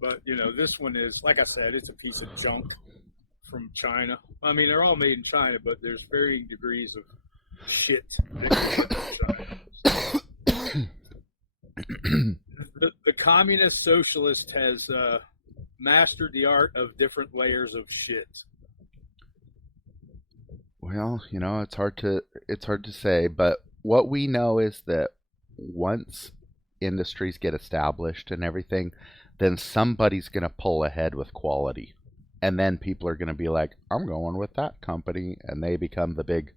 But this one is, like I said, it's a piece of junk from China. I mean, they're all made in China, but there's varying degrees of shit that come from China. The communist socialist has mastered the art of different layers of shit. Well, it's hard to say, but what we know is that once industries get established and everything, then somebody's going to pull ahead with quality. And then people are going to be like, I'm going with that company, and they become the big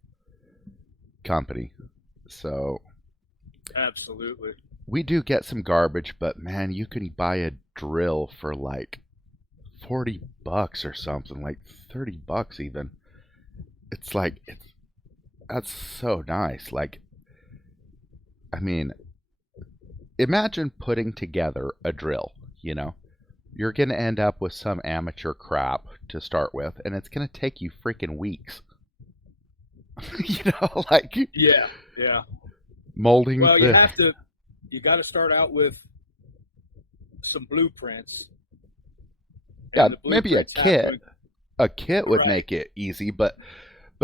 company. So Absolutely. we do get some garbage, but man, you can buy a drill for like $40 or something, like $30 even. It's like that's so nice. Like, I mean, imagine putting together a drill, you know. You're going to end up with some amateur crap to start with, and it's going to take you freaking weeks. Like Yeah, yeah. molding Well, the. you got to start out with some blueprints, Yeah, and the maybe a blueprints have kit. to. A kit would Right. make it easy, but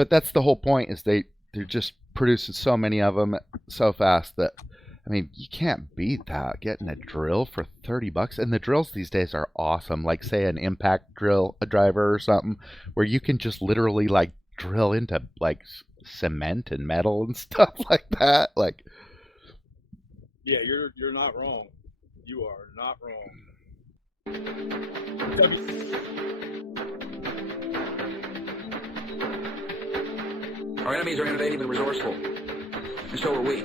that's the whole point is they're just producing so many of them so fast that I mean, you can't beat that. Getting a drill for $30, and the drills these days are awesome. Like, say, an impact drill, a driver or something, where you can just literally like drill into like cement and metal and stuff like that. Like, Yeah, you're not wrong. You are not wrong. W- Our enemies are innovative and resourceful, and so are we.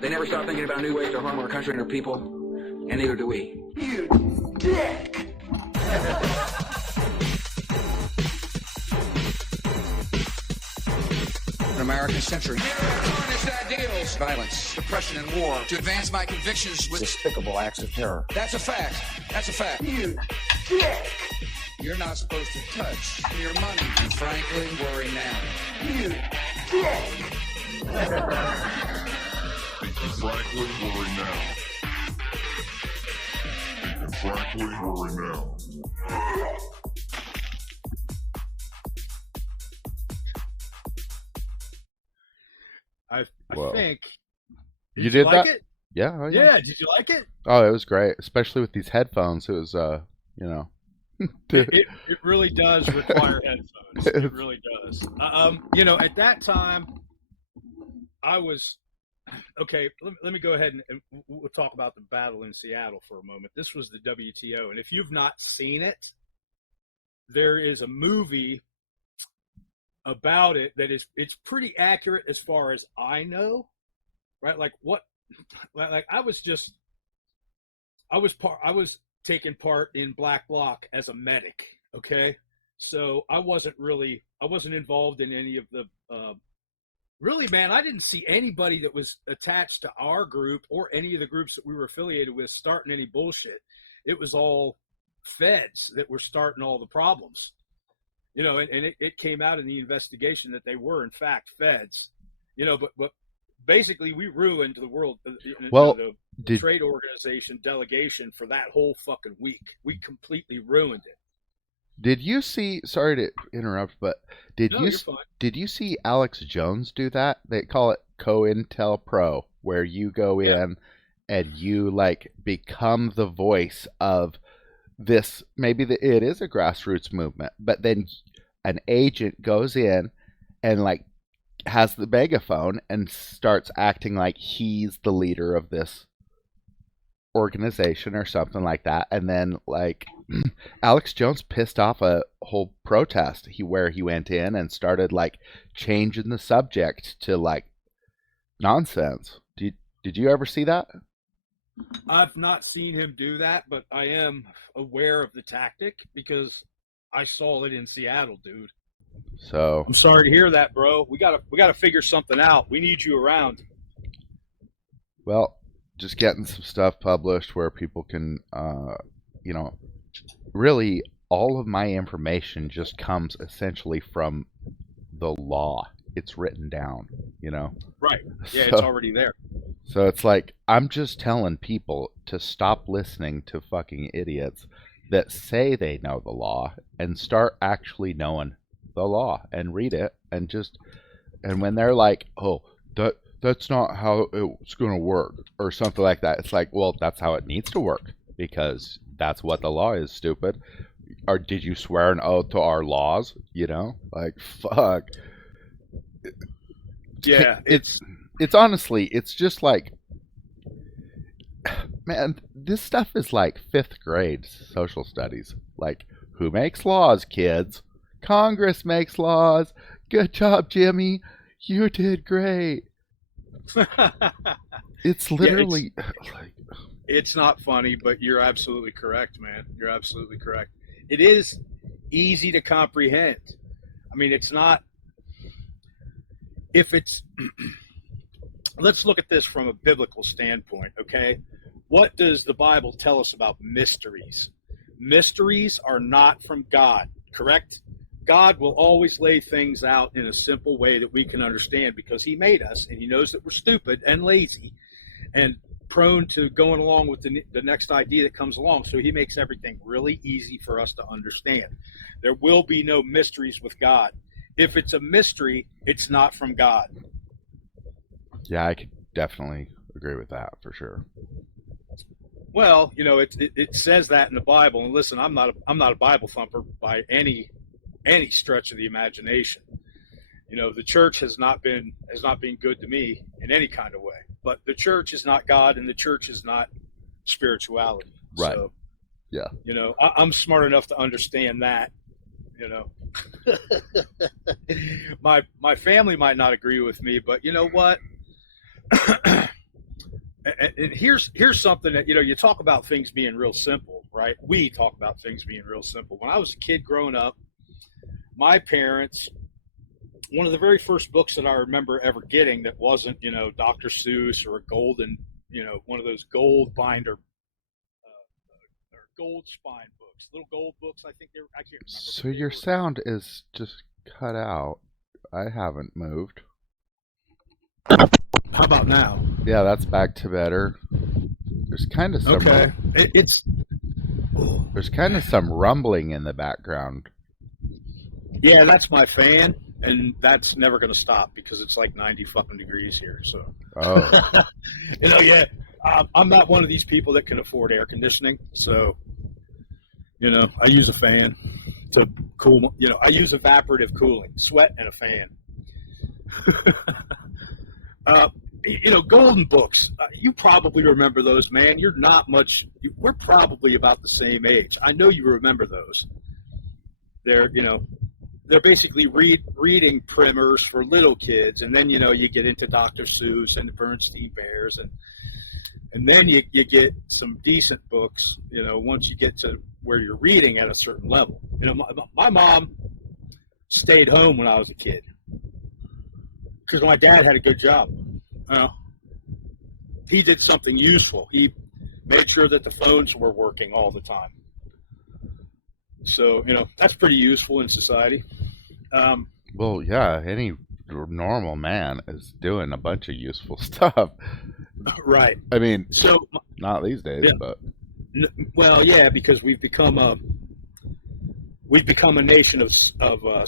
They never stop thinking about new ways to harm our country and our people, and neither do we. You dick! An American century. Communist ideals, violence, depression, and war to advance my convictions with despicable acts of terror. That's a fact. That's a fact. You dick! You're not supposed to touch your money. And frankly, worry now. You dick! Frankly, worry now. Frankly, worry now. I whoa. think. You Did did like that? it? Yeah, oh, yeah. Yeah. Did you like it? Oh, it was great, especially with these headphones. It was, you know, It really does require headphones. It really does. At that time, I was okay. Let me go ahead and we'll talk about the battle in Seattle for a moment. This was the WTO, and if you've not seen it, there is a movie about it that it's pretty accurate as far as I know, right? Like I was taking part in Black Bloc as a medic. Okay, so I wasn't involved in any of the. Really, man, I didn't see anybody that was attached to our group or any of the groups that we were affiliated with starting any bullshit. It was all feds that were starting all the problems. And it came out in the investigation that they were in fact feds. But basically we ruined the world, well, the did trade organization delegation for that whole fucking week. We completely ruined it. did you see? Sorry to interrupt, but did No, you you're fine. did you see Alex Jones do that? They call it COINTELPRO, where you go Yeah. in and you like become the voice of this. Maybe it is a grassroots movement, but then an agent goes in and like has the megaphone and starts acting like he's the leader of this organization or something like that, and then like Alex Jones pissed off a whole protest where he went in and started like changing the subject to like nonsense. Did you ever see that? I've not seen him do that, but I am aware of the tactic because I saw it in Seattle, dude. So I'm sorry to hear that, bro. We gotta figure something out. We need you around. well, just getting some stuff published where people can you know really all of my information just comes essentially from the law. It's written down. Right. Yeah, it's So already there. So it's like, I'm just telling people to stop listening to fucking idiots that say they know the law and start actually knowing the law and read it and when they're like, oh, that's not how it's going to work or something like that. It's like, well, that's how it needs to work because that's what the law is, stupid. Or did you swear an oath to our laws? You know, like, fuck. Yeah, It's honestly, it's just like, man, this stuff is like fifth grade social studies. Like, who makes laws, kids? Congress makes laws. Good job, Jimmy. You did great. It's literally like, it's not funny, but you're absolutely correct, man. You're absolutely correct. It is easy to comprehend. I mean, it's not, if it's, let's look at this from a biblical standpoint, okay? What does the Bible tell us about mysteries? Mysteries are not from God, correct? God will always lay things out in a simple way that we can understand because he made us and he knows that we're stupid and lazy and prone to going along with the next idea that comes along. So he makes everything really easy for us to understand. There will be no mysteries with God. If it's a mystery, it's not from God. yeah, I could definitely agree with that for sure. Well, you know, it says that in the Bible. And listen, I'm not a Bible thumper by any stretch of the imagination. You know, the church has not been good to me in any kind of way. But the church is not God, and the church is not spirituality. Right. So, Yeah. you know, I'm smart enough to understand that. You know, my family might not agree with me, but you know what? And here's something that, you know, you talk about things being real simple, right? We talk about things being real simple. When I was a kid growing up, my parents, one of the very first books that I remember ever getting that wasn't, you know, Dr. Seuss or a golden, you know, one of those gold binder or gold spine books, little gold books. I think I can't remember. So your sound is just cut out. I haven't moved. How about now? Yeah, that's back to better. There's kind of some Okay. there's kind of some rumbling in the background. Yeah, that's my fan, and that's never going to stop because it's like 90 fucking degrees here. So, Oh, you know, yeah, I'm not one of these people that can afford air conditioning. So, you know, I use a fan to cool. You know, I use evaporative cooling, sweat and a fan. You know, golden books. You probably remember those, man. You're not much. We're probably about the same age. I know you remember those. They're, you know, they're basically reading primers for little kids, and then, you know, you get into Dr. Seuss and the Bernstein Bears, and then you get some decent books, you know, once you get to where you're reading at a certain level. You know, my mom stayed home when I was a kid because my dad had a good job. He did something useful. He made sure that the phones were working all the time. So, you know, that's pretty useful in society. well, yeah, any normal man is doing a bunch of useful stuff. Right. I mean, So, not these days, yeah. but Well, yeah, because we've become a nation of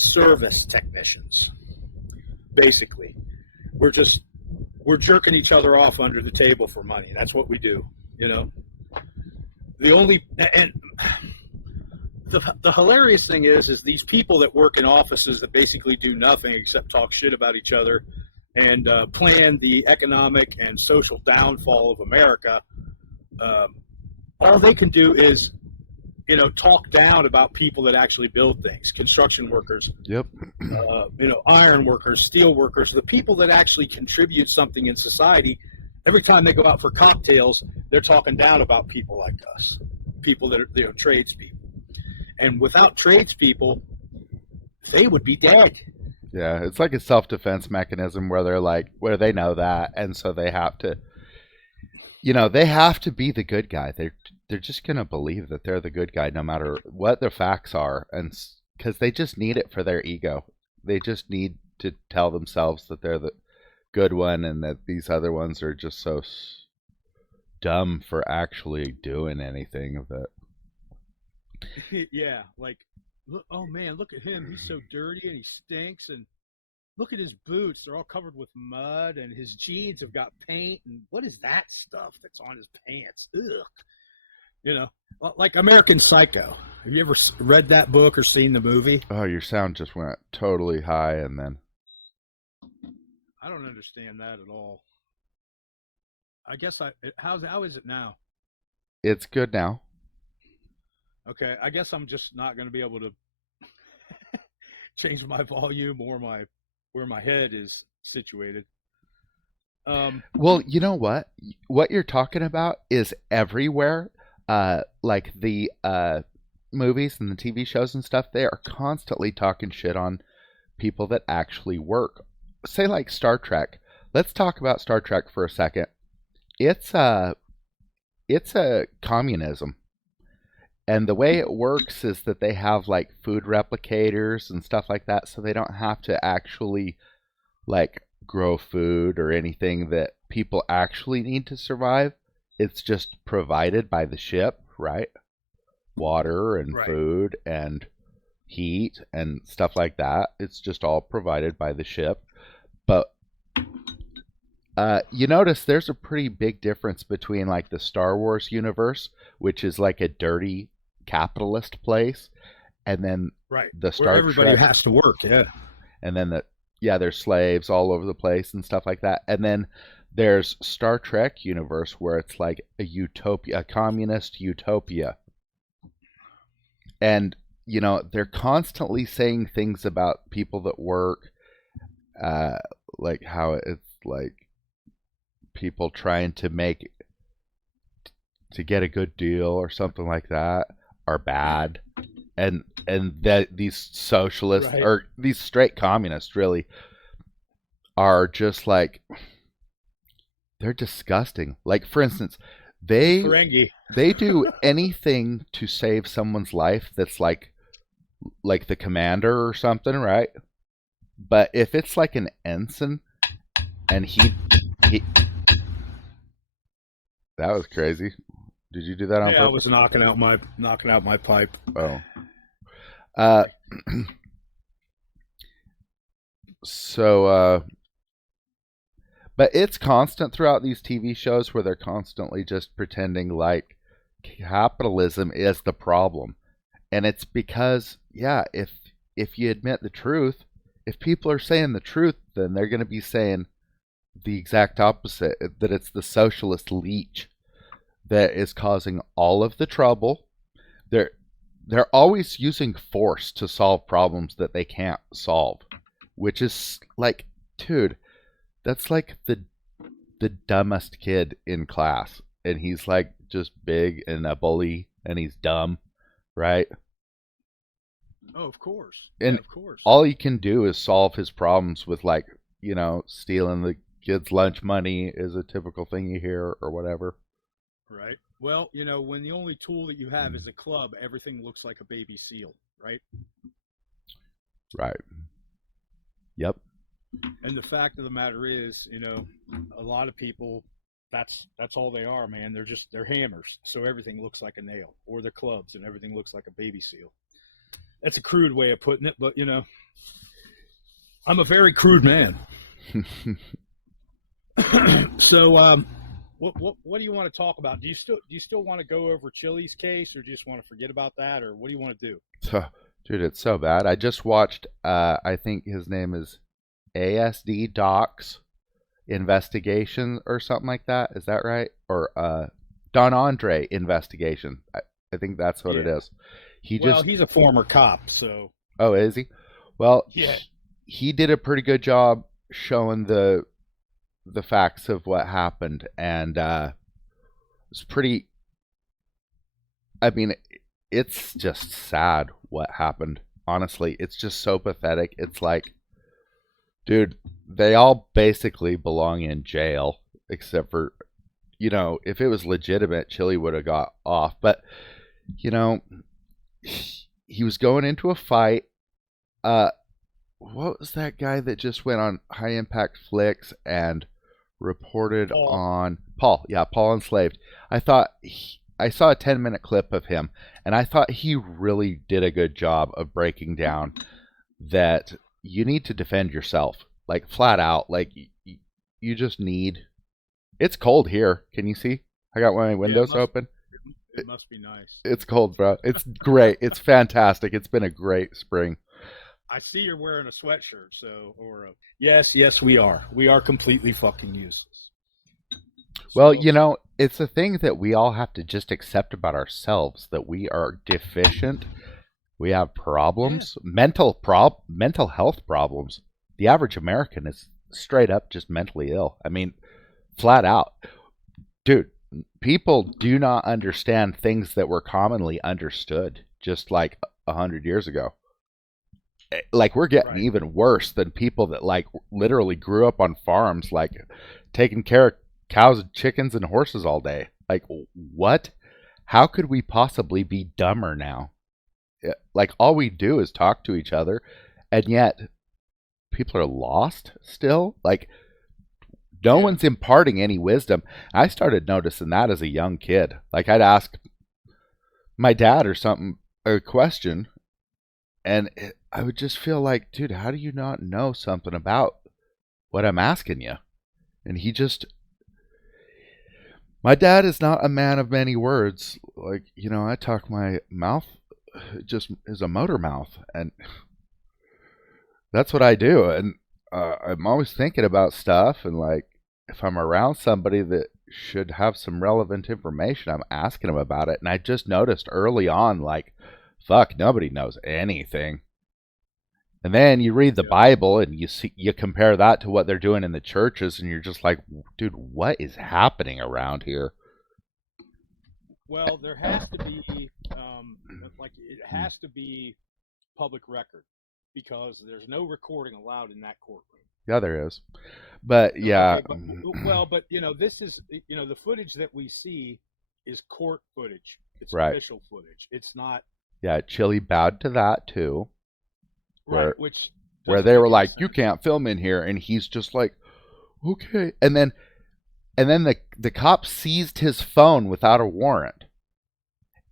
service technicians. Basically, we're jerking each other off under the table for money. That's what we do. You know, the hilarious thing is these people that work in offices that basically do nothing except talk shit about each other and plan the economic and social downfall of America. All they can do is, you know, talk down about people that actually build things, construction workers, yep. you know, iron workers, steel workers, the people that actually contribute something in society. Every time they go out for cocktails, they're talking down about people like us, people that are, you know, tradespeople. And without tradespeople, they would be dead. Yeah, it's like a self-defense mechanism where they're like, where they know that, and so they have to, you know, they have to be the good guy. They're just gonna believe that they're the good guy no matter what the facts are, and because they just need it for their ego. They just need to tell themselves that they're good one, and that these other ones are just so dumb for actually doing anything of it. Yeah, like, look, oh man, look at him. He's so dirty and he stinks. And look at his boots. They're all covered with mud, and his jeans have got paint. And what is that stuff that's on his pants? Ugh. You know, like American Psycho. Have you ever read that book or seen the movie? Oh, your sound just went totally high, and then I don't understand that at all. I guess how is it now? it's good now. Okay, I guess I'm just not going to be able to change my volume or where my head is situated. Well, you know what? What you're talking about is everywhere. Like the movies and the TV shows and stuff, they are constantly talking shit on people that actually work. Say like Star Trek. Let's talk about Star Trek for a second. It's a communism. And the way it works is that they have like food replicators and stuff like that, so they don't have to actually like grow food or anything that people actually need to survive. It's just provided by the ship, right? Water and Right. food and heat and stuff like that. It's just all provided by the ship. But you notice there's a pretty big difference between like the Star Wars universe, which is like a dirty capitalist place, and then Right. the Where Star everybody Trek, has to work, yeah. and then there's slaves all over the place and stuff like that. And then there's Star Trek universe where it's like a utopia, a communist utopia. And you know, they're constantly saying things about people that work, like how it's like people trying to get a good deal or something like that are bad, and that these socialists Right. or these straight communists really are just like, they're disgusting. Like for instance, they Ferengi. they do anything to save someone's life that's like the commander or something, right? But if it's like an ensign and he that was crazy. Did you do that on Yeah, I purpose? was knocking out my pipe. Oh. Uh, so, but it's constant throughout these TV shows where they're constantly just pretending like capitalism is the problem. And it's because, yeah, if you admit the truth, if people are saying the truth, then they're going to be saying the exact opposite, that it's the socialist leech that is causing all of the trouble. They're always using force to solve problems that they can't solve, which is like, dude, that's like the dumbest kid in class, and he's like just big and a bully, and he's dumb, right? Oh, of course. And yeah, of course. all he can do is solve his problems with, like, you know, stealing the kids' lunch money is a typical thing you hear or whatever. Right. Well, you know, when the only tool that you have is a club, everything looks like a baby seal, right? Right. Yep. And the fact of the matter is, you know, a lot of people, that's all they are, man. They're hammers, so everything looks like a nail, or they're clubs, and everything looks like a baby seal. That's a crude way of putting it, but you know, I'm a very crude man. So, what do you want to talk about? Do you still want to go over Chili's case, or do you just want to forget about that, or what do you want to do? So, dude, it's so bad. I just watched, I think his name is ASD Doc's investigation or something like that. Is that right? Or Don Andre investigation. I think that's what it Yeah. is. He's a former cop, so Oh, is he? Well, yeah. he did a pretty good job showing the facts of what happened, and it's pretty. I mean, it's just sad what happened. Honestly, it's just so pathetic. It's like, dude, they all basically belong in jail, except for, you know, if it was legitimate, Chili would have got off. But, you know, he was going into a fight. what was that guy that just went on High Impact Flicks and reported Paul. on Paul? Yeah, Paul Enslaved. I saw a 10-minute clip of him, and I thought he really did a good job of breaking down that you need to defend yourself, like flat out. Like you just need. It's cold here. Can you see? I got my windows open. It must be nice. It's cold, bro. It's great. It's fantastic. It's been a great spring. I see you're wearing a sweatshirt, yes, we are. We are completely fucking useless. Well, you know, it's a thing that we all have to just accept about ourselves, that we are deficient. We have problems, mental health problems. The average American is straight up just mentally ill. I mean, flat out. Dude, people do not understand things that were commonly understood just like 100 years ago. Like, we're getting even worse than people that like literally grew up on farms, like taking care of cows and chickens and horses all day. Like, what? How could we possibly be dumber now? Like, all we do is talk to each other, and yet people are lost still. Like, no one's imparting any wisdom. I started noticing that as a young kid. Like, I'd ask my dad or something a question, and I would just feel like, dude, how do you not know something about what I'm asking you? And he just... My dad is not a man of many words. Like, you know, I talk my mouth just is a motor mouth, and that's what I do. And I'm always thinking about stuff, and like, if I'm around somebody that should have some relevant information, I'm asking them about it. And I just noticed early on, like, fuck, nobody knows anything. And then you read the Bible and you compare that to what they're doing in the churches, and you're just like, dude, what is happening around here? Well, there has to be, it has to be public record, because there's no recording allowed in that courtroom. Yeah, there is. But yeah. Okay, but you know, this is, you know, the footage that we see is court footage. It's official footage. It's not. Yeah, Chile bowed to that too. Right, where they were like, you can't film in here, and he's just like, okay. And then the cop seized his phone without a warrant.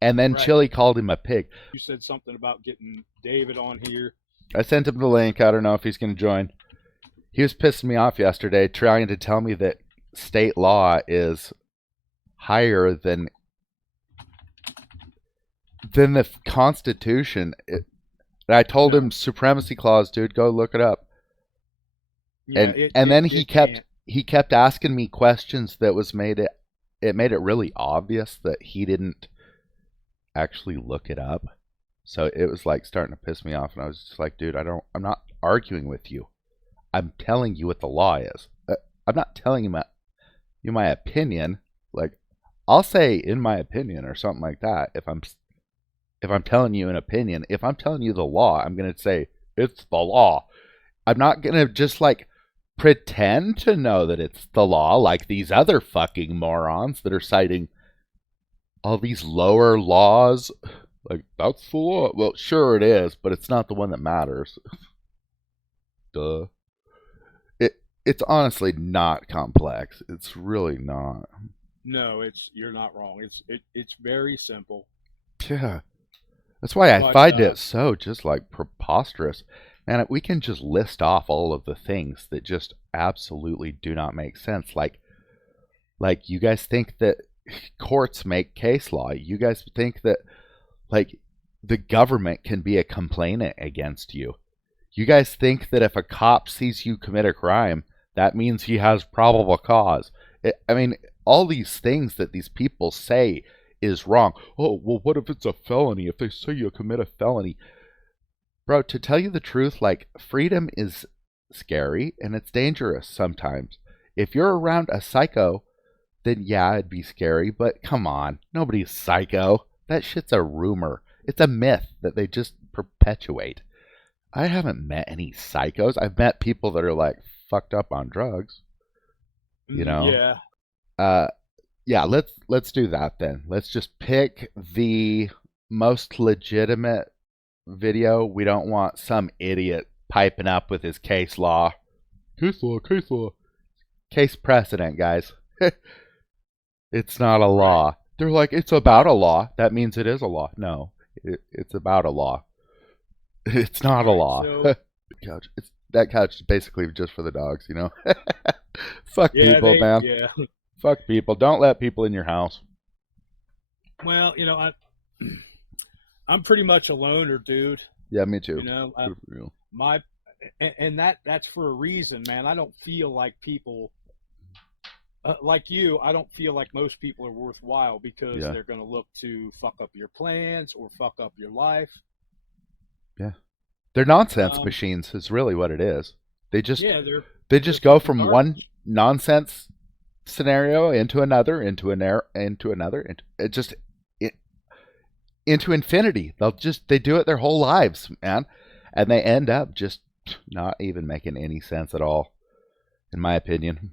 And then Chile called him a pig. You said something about getting David on here. I sent him the link. I don't know if he's going to join. He was pissing me off yesterday, trying to tell me that state law is higher than the Constitution. And I told him supremacy clause, dude, go look it up. Yeah, and then he kept asking me questions that made it really obvious that he didn't actually look it up. So it was like starting to piss me off, and I was just like, dude, I'm not arguing with you. I'm telling you what the law is. I'm not telling you my opinion. Like, I'll say in my opinion or something like that if I'm telling you an opinion. If I'm telling you the law, I'm going to say it's the law. I'm not going to just like pretend to know that it's the law like these other fucking morons that are citing all these lower laws. Like, that's the law. Well, sure it is, but it's not the one that matters. Duh. It's honestly not complex. It's really not. No, you're not wrong. It's very simple. Yeah. That's why I find it so just like preposterous. Man, we can just list off all of the things that just absolutely do not make sense. Like you guys think that courts make case law. You guys think that like the government can be a complainant against you. You guys think that if a cop sees you commit a crime, that means he has probable cause. I mean, all these things that these people say is wrong. Oh, well, what if it's a felony? If they say you commit a felony. Bro, to tell you the truth, like, freedom is scary and it's dangerous sometimes. If you're around a psycho, then yeah, it'd be scary, but come on, nobody's psycho. That shit's a rumor. It's a myth that they just perpetuate. I haven't met any psychos. I've met people that are like fucked up on drugs. You know? Yeah. Yeah, let's do that then. Let's just pick the most legitimate video. We don't want some idiot piping up with his case law. Case law, case law. Case precedent, guys. It's not a law. Right. They're like, it's about a law. That means it is a law. No, it's about a law. It's not a law. So... couch. That couch is basically just for the dogs, you know? Fuck people, man. Yeah. Fuck people. Don't let people in your house. Well, you know, I'm pretty much a loner, dude. Yeah, me too. You know, that's for a reason, man. I don't feel like people like you. I don't feel like most people are worthwhile because they're going to look to fuck up your plans or fuck up your life. Yeah, they're nonsense machines. Is really what it is. They just they're go from one nonsense scenario into another, into infinity. They do it their whole lives, man, and they end up just not even making any sense at all, in my opinion.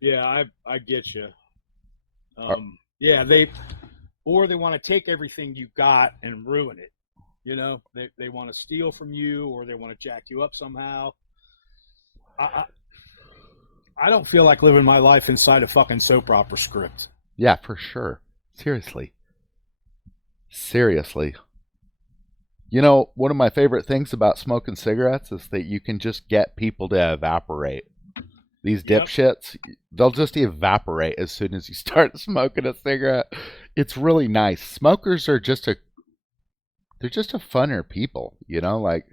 Yeah, I get you. Yeah, they want to take everything you got and ruin it. You know, they want to steal from you, or they want to jack you up somehow. I don't feel like living my life inside a fucking soap opera script. Yeah, for sure. Seriously. You know, one of my favorite things about smoking cigarettes is that you can just get people to evaporate. These dipshits, they'll just evaporate as soon as you start smoking a cigarette. It's really nice. Smokers are they're just a funner people, you know, like.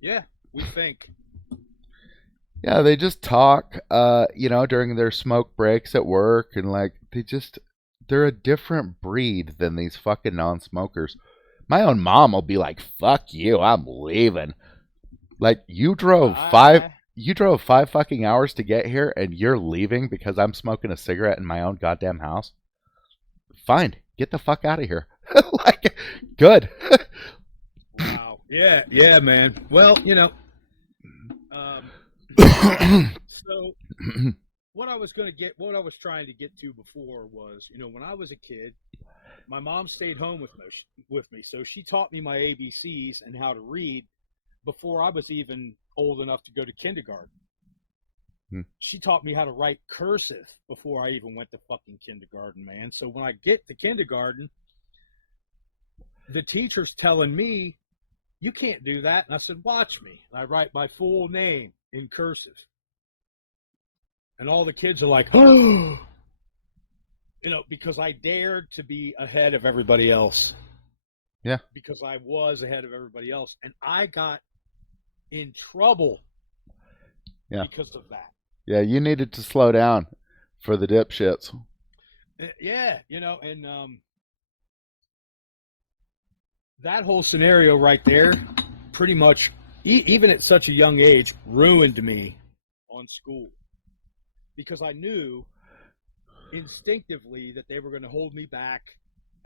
Yeah, we think. Yeah, they just talk, you know, during their smoke breaks at work, and like they're a different breed than these fucking non-smokers. My own mom will be like, "Fuck you, I'm leaving." Like, you drove 5 fucking hours to get here, and you're leaving because I'm smoking a cigarette in my own goddamn house? Fine, get the fuck out of here. Like, good. Wow. Yeah, man. Well, you know, so what I was trying to get to before was, you know, when I was a kid, my mom stayed home with me, so she taught me my ABCs and how to read before I was even old enough to go to kindergarten. She taught me how to write cursive before I even went to fucking kindergarten, man. So when I get to kindergarten, the teacher's telling me, "You can't do that." And I said, "Watch me." And I write my full name in cursive. And all the kids are like, "Oh," you know, because I dared to be ahead of everybody else. Yeah. Because I was ahead of everybody else. And I got in trouble because of that. Yeah, you needed to slow down for the dipshits. Yeah, you know, and that whole scenario right there pretty much, even at such a young age, ruined me on school. Because I knew instinctively that they were going to hold me back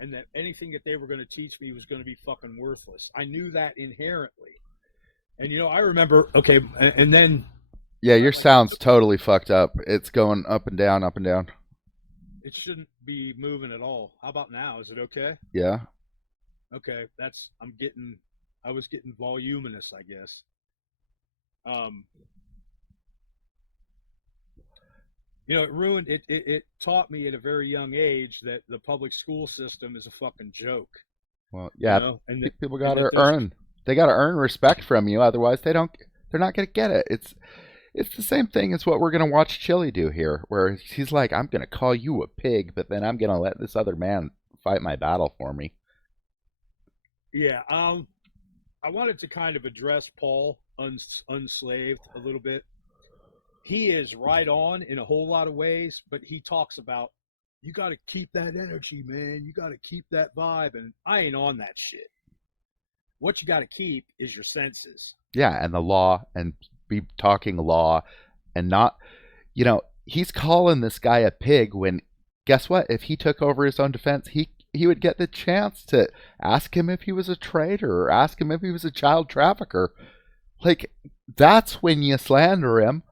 and that anything that they were going to teach me was going to be fucking worthless. I knew that inherently. And, you know, I remember, okay, and then... Yeah, your sound's totally fucked up. It's going up and down, up and down. It shouldn't be moving at all. How about now? Is it okay? Yeah. Okay, I was getting voluminous, I guess. You know, it taught me at a very young age that the public school system is a fucking joke. Well, yeah, you know? And people got to they got to earn respect from you. Otherwise, they're not going to get it. It's the same thing as what we're going to watch Chili do here, where he's like, "I'm going to call you a pig, but then I'm going to let this other man fight my battle for me." Yeah, I wanted to kind of address Paul Unslaved a little bit. He is right on in a whole lot of ways, but he talks about, you got to keep that energy, man. You got to keep that vibe, and I ain't on that shit. What you got to keep is your senses. Yeah, and the law, and be talking law, and not, you know, he's calling this guy a pig when, guess what? If he took over his own defense, he would get the chance to ask him if he was a traitor or ask him if he was a child trafficker. Like, that's when you slander him.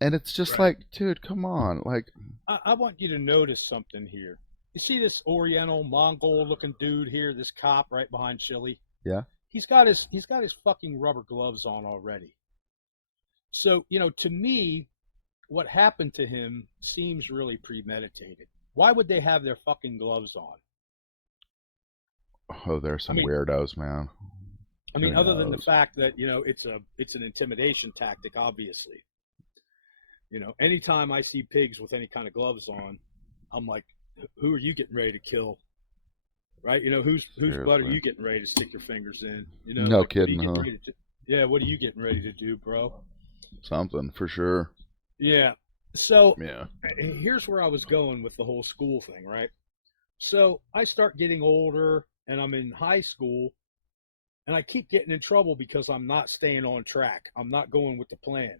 And it's just like, dude, come on. Like, I want you to notice something here. You see this Oriental Mongol looking dude here, this cop right behind Chili? Yeah. he's got his fucking rubber gloves on already. So, to me, what happened to him seems really premeditated. Why would they have their fucking gloves on? Oh, there's some weirdos, man. I mean, other than the fact that, it's an intimidation tactic, obviously. Anytime I see pigs with any kind of gloves on, I'm like, who are you getting ready to kill? Right? Whose butt are you getting ready to stick your fingers in? No kidding, huh? Yeah, what are you getting ready to do, bro? Something, for sure. Yeah. So, yeah. Here's where I was going with the whole school thing, right? So, I start getting older, and I'm in high school, and I keep getting in trouble because I'm not staying on track. I'm not going with the plan.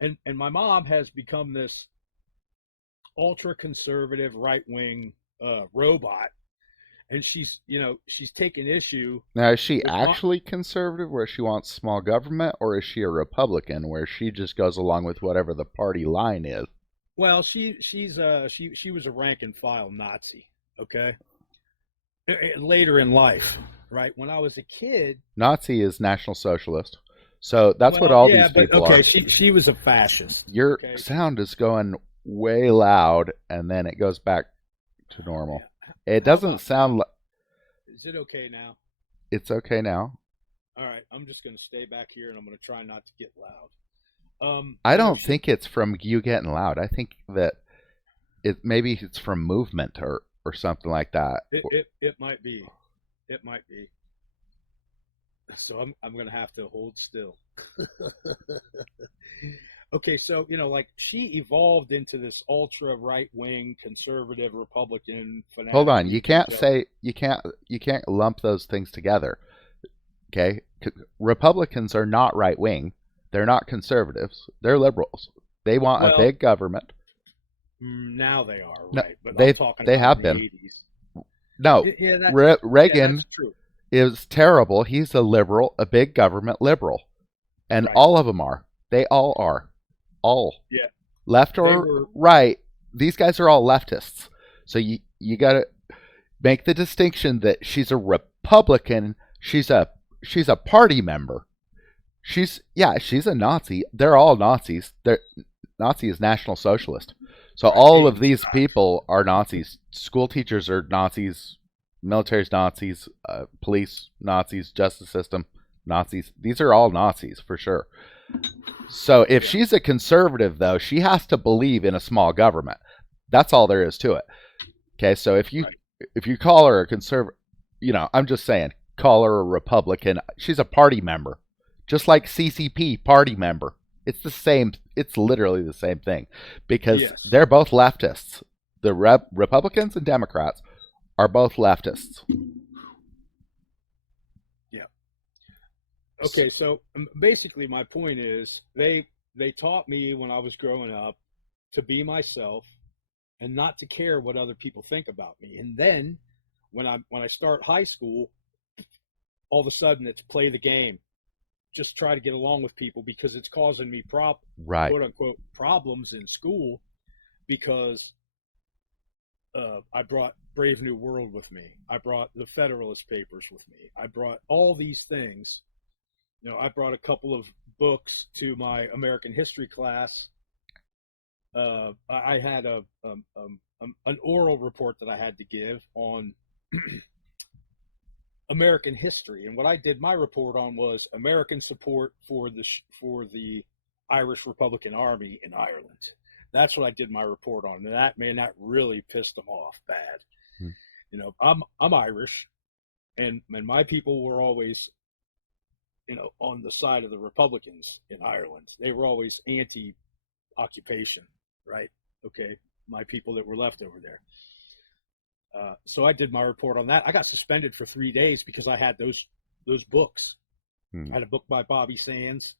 And my mom has become this ultra-conservative, right-wing robot. And she's taken issue. Now, is she actually conservative where she wants small government, or is she a Republican where she just goes along with whatever the party line is? Well, she was a rank and file Nazi, okay? Later in life, right? When I was a kid, Nazi is National Socialist. So that's what all these people are. Okay, she was a fascist. Your sound is going way loud, and then it goes back to normal. Yeah. It doesn't sound like... Is it okay now? It's okay now. All right, I'm just going to stay back here, and I'm going to try not to get loud. I don't think it's from you getting loud. I think that maybe it's from movement or something like that. It might be. It might be. So I'm going to have to hold still. Okay, so like she evolved into this ultra right wing conservative Republican fanatic. Hold on, you can't lump those things together. Okay, Republicans are not right wing. They're not conservatives. They're liberals. They want a big government. Now they are, right? No, but they have been. 80s. No, Reagan is terrible. He's a liberal, a big government liberal, and all of them are. They all are. All. Yeah. Left or right, these guys are all leftists. So you got to make the distinction that she's a Republican, she's a party member. She's a Nazi. They're all Nazis. Nazi is National Socialist. So all of these people are Nazis. School teachers are Nazis, military's Nazis, police Nazis, justice system Nazis. These are all Nazis for sure. So if she's a conservative, though, she has to believe in a small government. That's all there is to it. Okay, so if you call her a conservative, I'm just saying, call her a Republican. She's a party member, just like CCP party member. It's the same. It's literally the same thing because they're both leftists. The Republicans and Democrats are both leftists. Okay, so basically my point is they taught me when I was growing up to be myself and not to care what other people think about me. And then when I start high school, all of a sudden it's play the game. Just try to get along with people because it's causing me quote unquote problems in school because I brought Brave New World with me. I brought the Federalist Papers with me. I brought all these things. I brought a couple of books to my American history class. I had an oral report that I had to give on American history, and what I did my report on was American support for the Irish Republican Army in Ireland. That's what I did my report on, and that really pissed them off bad. I'm Irish, and my people were always on the side of the Republicans in Ireland. They were always anti-occupation, right? Okay, my people that were left over there. So I did my report on that. I got suspended for 3 days because I had those books. I had a book by Bobby Sands,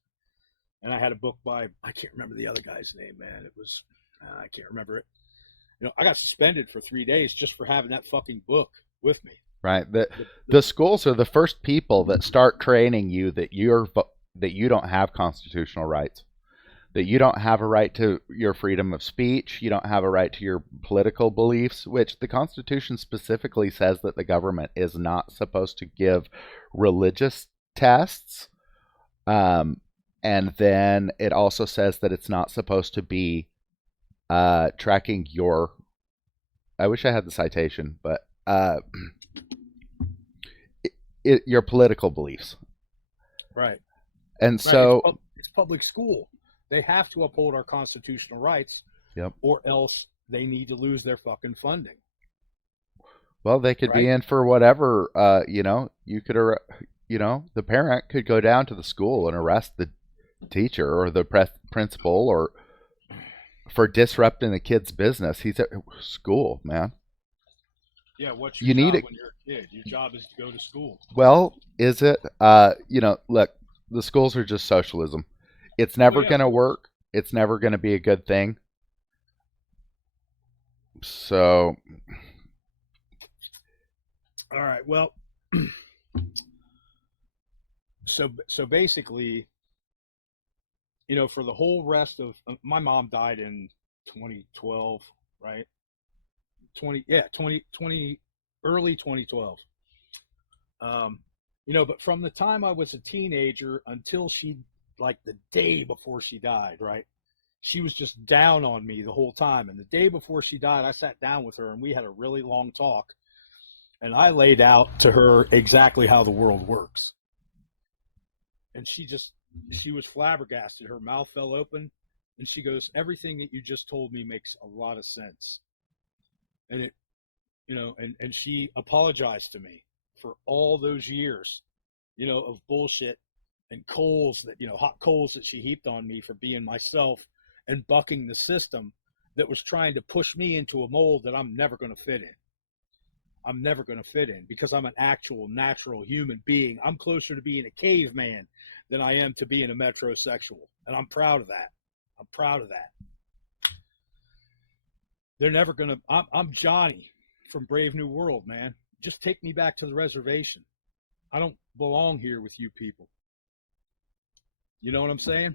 and I had a book by, I can't remember the other guy's name, man. It was, I can't remember it. I got suspended for 3 days just for having that fucking book with me. Right. The schools are the first people that start training you that you don't have constitutional rights. that you don't have a right to your freedom of speech, you don't have a right to your political beliefs, which the Constitution specifically says that the government is not supposed to give religious tests. And then it also says that it's not supposed to be tracking your. I wish I had the citation, but your political beliefs. Right. And Right. so It's public school. They have to uphold our constitutional rights, Yep. or else they need to lose their fucking funding. Well, they could be Right. in for whatever. You could, the parent could go down to the school and arrest the teacher or the principal or for disrupting the kid's business. He's at school, man. Yeah, what's your You need job it. when you're a kid? Your job is to go to school. Well, is it? Look, the schools are just socialism. It's never yeah, going to of course. work. It's never going to be a good thing. So, All right. Well, so basically, for the whole rest of my mom died in 2012, right? 20 early 2012. But from the time I was a teenager until like the day before she died, right? She was just down on me the whole time. And the day before she died, I sat down with her and we had a really long talk. And I laid out to her exactly how the world works. And she was flabbergasted. Her mouth fell open and she goes, "Everything that you just told me makes a lot of sense." And it, and she apologized to me for all those years, of bullshit and hot coals that she heaped on me for being myself and bucking the system that was trying to push me into a mold that I'm never going to fit in. I'm never going to fit in because I'm an actual natural human being. I'm closer to being a caveman than I am to being a metrosexual. And I'm proud of that. They're never going to, I'm Johnny from Brave New World, man. Just take me back to the reservation. I don't belong here with you people. You know what I'm saying?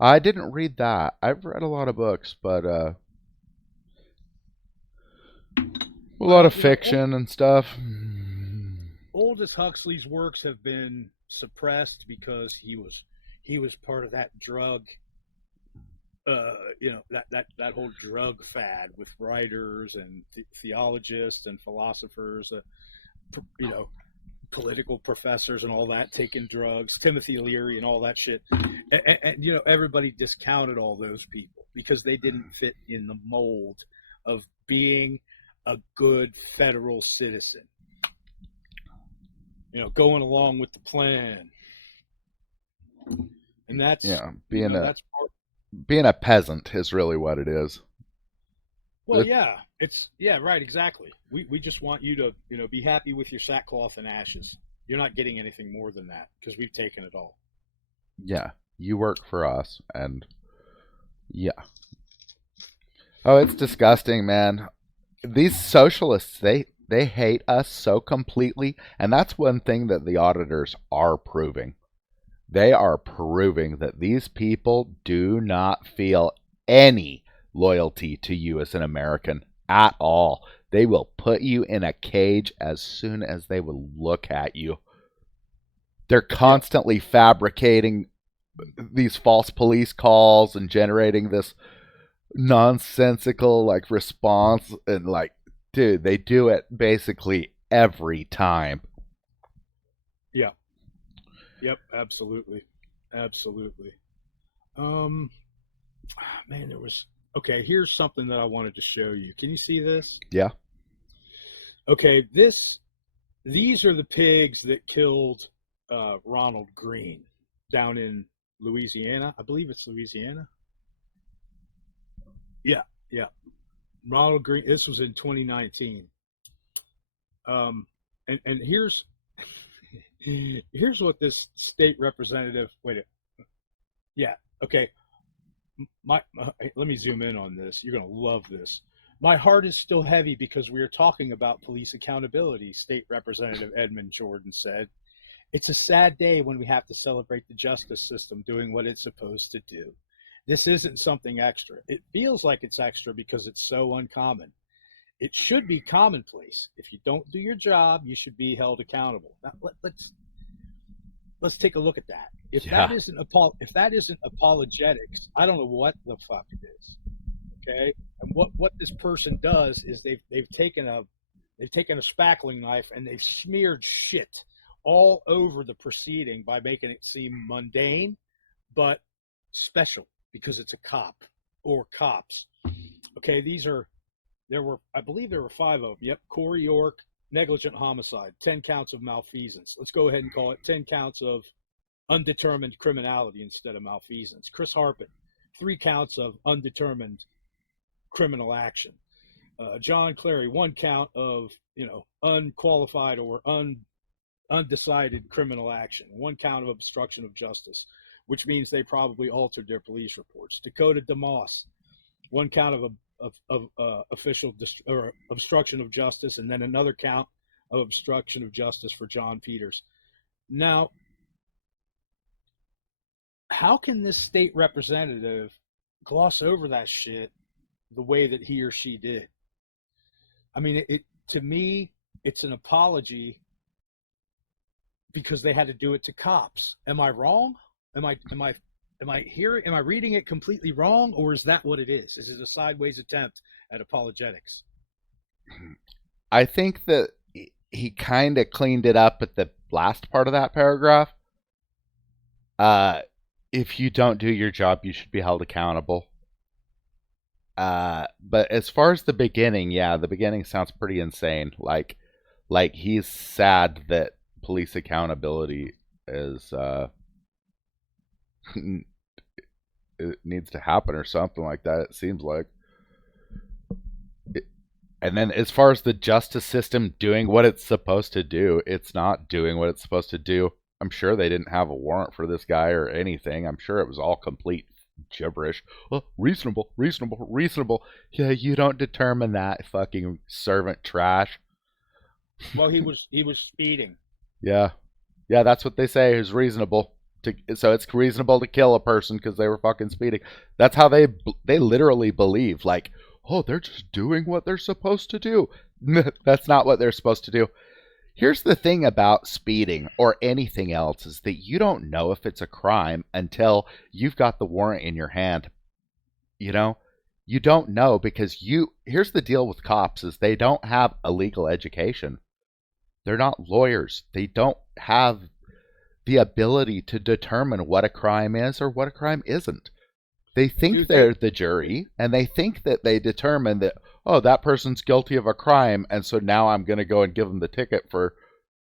I didn't read that. I've read a lot of books, but a lot of fiction and stuff. Aldous Huxley's works have been suppressed because he was part of that drug, that whole drug fad with writers and theologians and philosophers, political professors and all that taking drugs, Timothy Leary and all that shit. And everybody discounted all those people because they didn't fit in the mold of being a good federal citizen. Going along with the plan. And that's being a peasant is really what it is. Well, yeah, right, exactly. We just want you to, be happy with your sackcloth and ashes. You're not getting anything more than that because we've taken it all. Yeah, you work for us, and yeah. Oh, it's disgusting, man. These socialists, they hate us so completely, and that's one thing that the auditors are proving. They are proving that these people do not feel any loyalty to you as an American at all. They will put you in a cage as soon as they will look at you. They're constantly fabricating these false police calls and generating this nonsensical response, and dude, they do it basically every time. Yeah. Yep, absolutely. Man, here's something that I wanted to show you. Can you see this? Yeah. Okay, these are the pigs that killed Ronald Green down in Louisiana. I believe it's Louisiana. Yeah. Ronald Green. This was in 2019. And here's what this state representative. Yeah. Okay. Let me zoom in on this. You're gonna love this. My heart is still heavy because we are talking about police accountability, State Representative Edmund Jordan said. It's a sad day when we have to celebrate the justice system doing what it's supposed to do. This isn't something extra. It feels like it's extra because it's so uncommon. It should be commonplace. If you don't do your job, you should be held accountable. Now, let's take a look at that. If Yeah. that isn't apologetics, I don't know what the fuck it is. Okay, and what this person does is they've taken a spackling knife and they've smeared shit all over the proceeding by making it seem mundane, but special because it's a cop or cops. Okay, I believe there were 5 of them. Yep, Corey York, negligent homicide, 10 counts of malfeasance. Let's go ahead and call it 10 counts of undetermined criminality instead of malfeasance. Chris Harpin, 3 counts of undetermined criminal action. John Clary, 1 count of unqualified or undecided criminal action. 1 count of obstruction of justice, which means they probably altered their police reports. Dakota DeMoss, 1 count of official or obstruction of justice, and then another count of obstruction of justice for John Peters. Now, how can this state representative gloss over that shit the way that he or she did? I mean, to me, it's an apology because they had to do it to cops. Am I wrong? Am I reading it completely wrong, or is that what it is? Is it a sideways attempt at apologetics? I think that he kind of cleaned it up at the last part of that paragraph. If you don't do your job, you should be held accountable. But as far as the beginning, yeah, the beginning sounds pretty insane. Like he's sad that police accountability is it needs to happen or something like that. It seems like. And then as far as the justice system doing what it's supposed to do, it's not doing what it's supposed to do. I'm sure they didn't have a warrant for this guy or anything. I'm sure it was all complete gibberish. Well, reasonable. Yeah, you don't determine that, fucking servant trash. Well, he was speeding. Yeah, that's what they say is reasonable. So it's reasonable to kill a person because they were fucking speeding. That's how they literally believe. Like, oh, they're just doing what they're supposed to do. That's not what they're supposed to do. Here's the thing about speeding or anything else is that you don't know if it's a crime until you've got the warrant in your hand. You know, you don't know because here's the deal with cops is they don't have a legal education. They're not lawyers. They don't have the ability to determine what a crime is or what a crime isn't. They think they're the jury, and they think that they determine that, oh, that person's guilty of a crime, and so now I'm going to go and give them the ticket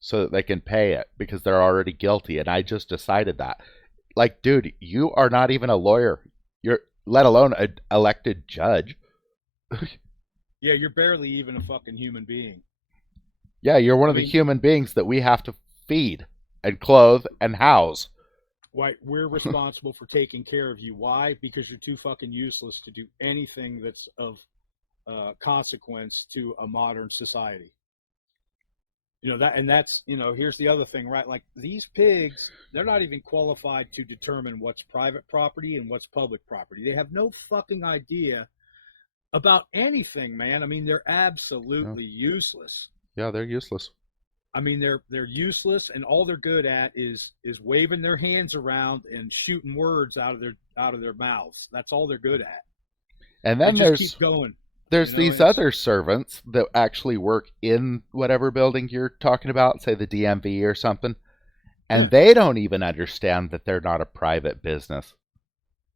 so that they can pay it because they're already guilty, and I just decided that. Like, dude, you are not even a lawyer. You're let alone an elected judge. Yeah, you're barely even a fucking human being. Yeah, you're one of the human beings that we have to feed and clothe and house. Why, we're responsible for taking care of you. Why? Because you're too fucking useless to do anything that's of consequence to a modern society. You know, that's here's the other thing, right? Like, these pigs, they're not even qualified to determine what's private property and what's public property. They have no fucking idea about anything, man. I mean, they're absolutely useless. Yeah, they're useless. I mean, they're useless, and all they're good at is waving their hands around and shooting words out of their mouths. That's all they're good at. And then keep going. There's these other servants that actually work in whatever building you're talking about, say the DMV or something, and they don't even understand that they're not a private business.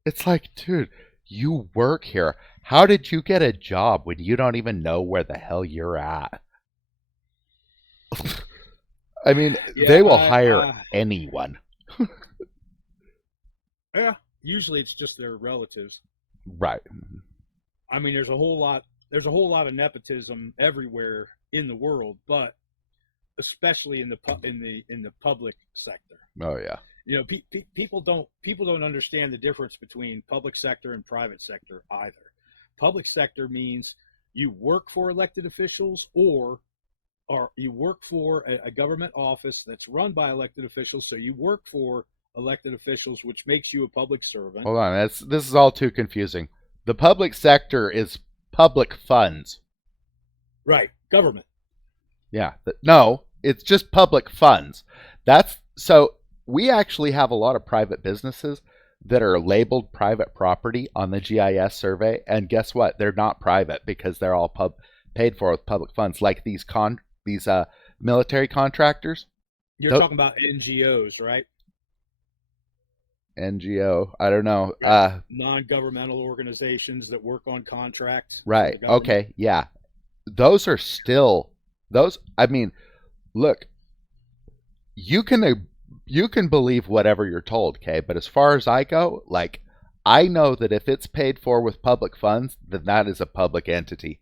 It's like, dude, you work here. How did you get a job when you don't even know where the hell you're at? I mean, they will hire anyone. Yeah, usually it's just their relatives. Right. I mean, there's a whole lot of nepotism everywhere in the world, but especially in the public sector. Oh yeah. You know, people don't understand the difference between public sector and private sector either. Public sector means you work for elected officials or you work for a government office that's run by elected officials. So you work for elected officials, which makes you a public servant. Hold on, this is all too confusing. The public sector is public funds. Right, government. Yeah, no, it's just public funds. That's so we actually have a lot of private businesses that are labeled private property on the GIS survey, and guess what? They're not private because they're all paid for with public funds, like these military contractors. You're talking about NGOs, right? NGO, I don't know. Non-governmental organizations that work on contracts. Right. Okay. Yeah. Those are still those. I mean, look, you can believe whatever you're told, okay? But as far as I go, like, I know that if it's paid for with public funds, then that is a public entity,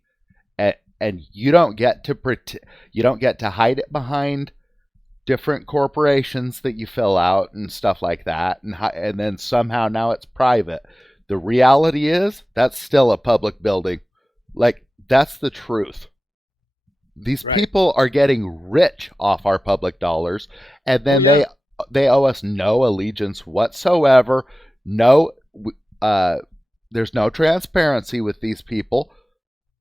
and you don't get to hide it behind different corporations that you fill out and stuff like that, and then somehow now it's private. The reality is that's still a public building. Like, that's the truth. These people are getting rich off our public dollars, and then they owe us no allegiance whatsoever. No, there's no transparency with these people.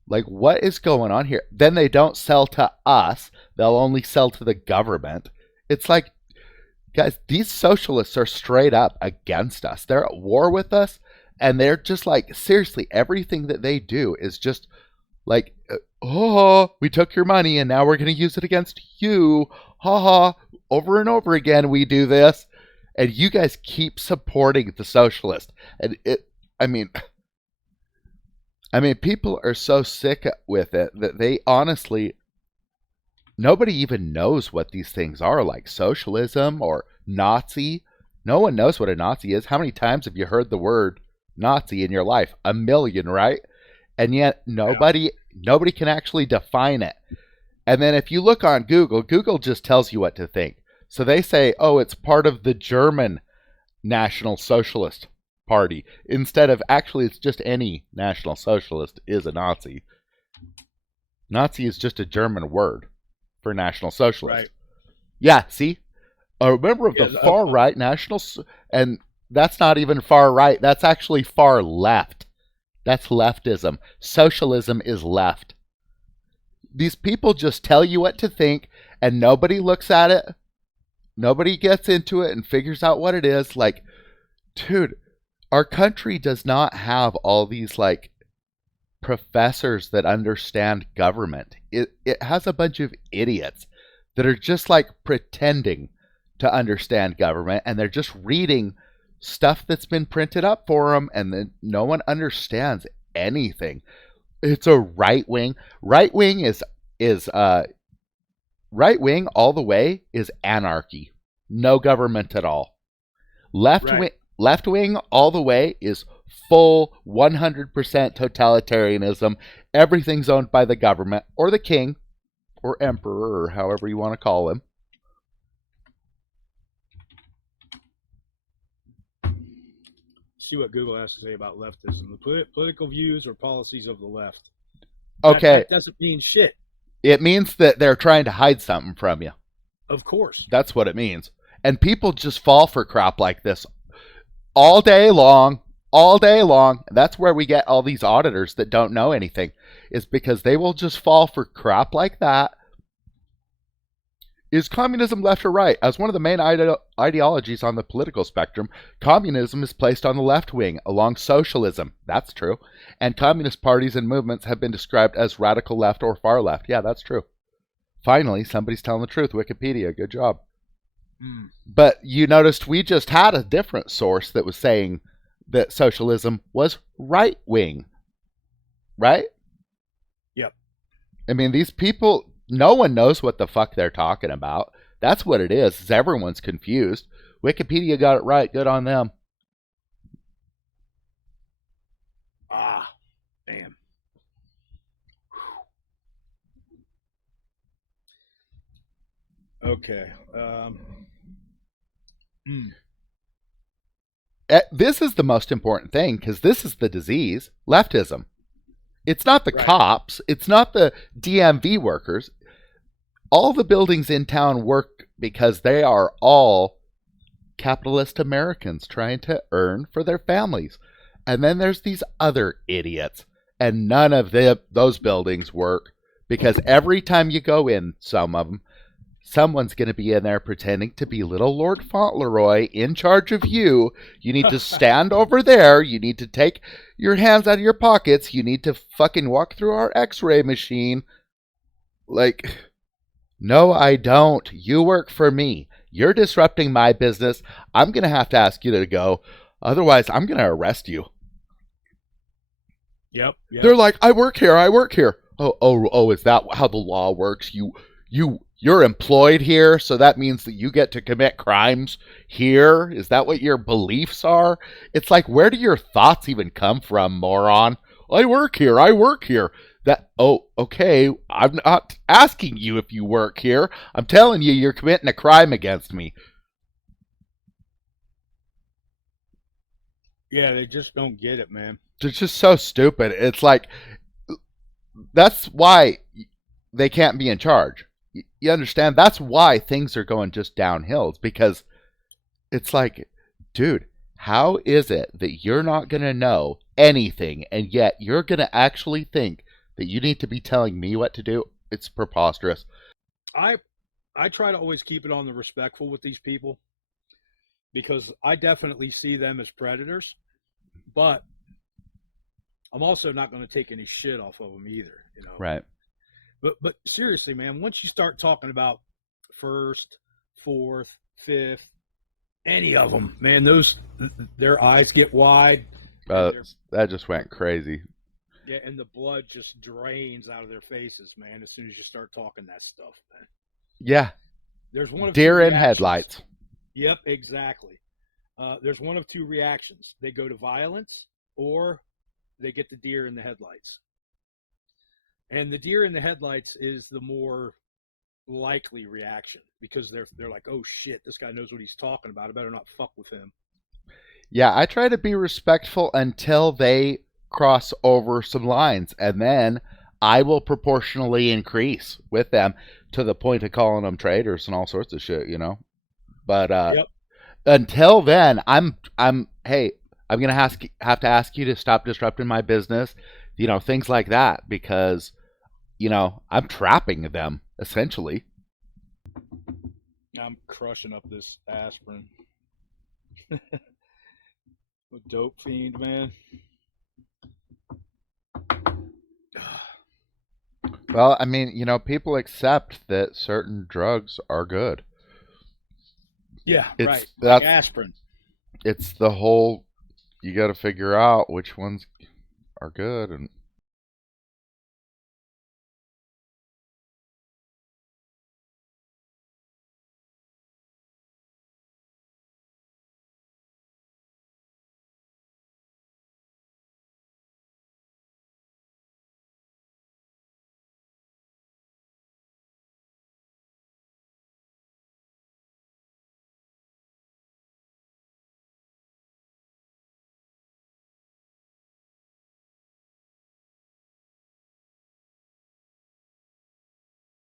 Like, what is going on here? Then they don't sell to us. They'll only sell to the government. It's like, guys, these socialists are straight up against us. They're at war with us, and they're just like, seriously, everything that they do is just like, oh, we took your money and now we're going to use it against you. Ha ha. Over and over again we do this. And you guys keep supporting the socialist. And I mean, people are so sick with it that they honestly, nobody even knows what these things are, like socialism or Nazi. No one knows what a Nazi is. How many times have you heard the word Nazi in your life? 1 million, right? And yet nobody can actually define it. And then if you look on Google, Google just tells you what to think. So they say, oh, it's part of the German National Socialist Party, instead of actually it's just any National Socialist is a Nazi. Nazi is just a German word for National Socialist. Right. Yeah, see? A member of the far right National, and that's not even far right, that's actually far left. That's leftism. Socialism is left. These people just tell you what to think, and nobody looks at it. Nobody gets into it and figures out what it is. Like, dude, our country does not have all these, like, professors that understand government. It has a bunch of idiots that are just, like, pretending to understand government, and they're just reading stuff that's been printed up for them, and then no one understands anything. It's a right wing. Right wing all the way is anarchy. No government at all. Left wing all the way is full 100% totalitarianism. Everything's owned by the government or the king or emperor or however you want to call him. See what Google has to say about leftism. The political views or policies of the left. Okay. That doesn't mean shit. It means that they're trying to hide something from you. Of course. That's what it means. And people just fall for crap like this all day long. All day long. That's where we get all these auditors that don't know anything, is because they will just fall for crap like that. Is communism left or right? As one of the main ideologies on the political spectrum, communism is placed on the left wing, along socialism. That's true. And communist parties and movements have been described as radical left or far left. Yeah, that's true. Finally, somebody's telling the truth. Wikipedia, good job. But you noticed we just had a different source that was saying that socialism was right wing. Right? Yep. I mean, these people... No one knows what the fuck they're talking about. That's what it is everyone's confused. Wikipedia got it right. Good on them. Ah, damn. Okay. This is the most important thing, because this is the disease. Leftism. It's not the cops. It's not the DMV workers. All the buildings in town work because they are all capitalist Americans trying to earn for their families. And then there's these other idiots. And none of those buildings work because every time you go in some of them, someone's going to be in there pretending to be little Lord Fauntleroy in charge of you. You need to stand over there. You need to take your hands out of your pockets. You need to fucking walk through our x-ray machine. Like, no, I don't. You work for me. You're disrupting my business. I'm going to ask you to go. Otherwise, I'm going to arrest you. Yep. They're like, I work here. Oh, is that how the law works? You're employed here, so that means that you get to commit crimes here? Is that what your beliefs are? It's like, where do your thoughts even come from, moron? I work here. Okay, I'm not asking you if you work here. I'm telling you, you're committing a crime against me. Yeah, they just don't get it, man. It's just so stupid. It's like, that's why they can't be in charge. You understand? That's why things are going just downhill. It's because it's like, dude, how is it that you're not going to know anything and yet you're going to actually think that you need to be telling me what to do? It's preposterous. I try to always keep it on the respectful with these people because I definitely see them as predators, but I'm also not going to take any shit off of them either, you know. Right. But seriously, man, once you start talking about first, fourth, fifth, any of them, man, their eyes get wide. That just went crazy. Yeah, and the blood just drains out of their faces, man, as soon as you start talking that stuff, man. Yeah. There's one of deer two in headlights. Yep, exactly. There's one of two reactions. They go to violence or they get the deer in the headlights. And the deer in the headlights is the more likely reaction because they're like, oh shit, this guy knows what he's talking about. I better not fuck with him. Yeah, I try to be respectful until they cross over some lines, and then I will proportionally increase with them to the point of calling them traitors and all sorts of shit, you know. But Yep. Until then, I'm hey, I'm gonna have to ask you to stop disrupting my business, you know, things like that, because you know I'm trapping them essentially. I'm crushing up this aspirin. Dope fiend, man. Well, I mean, you know, people accept that certain drugs are good. Yeah, It's right. that's Like aspirin. it's the whole, you got to figure out which ones are good. And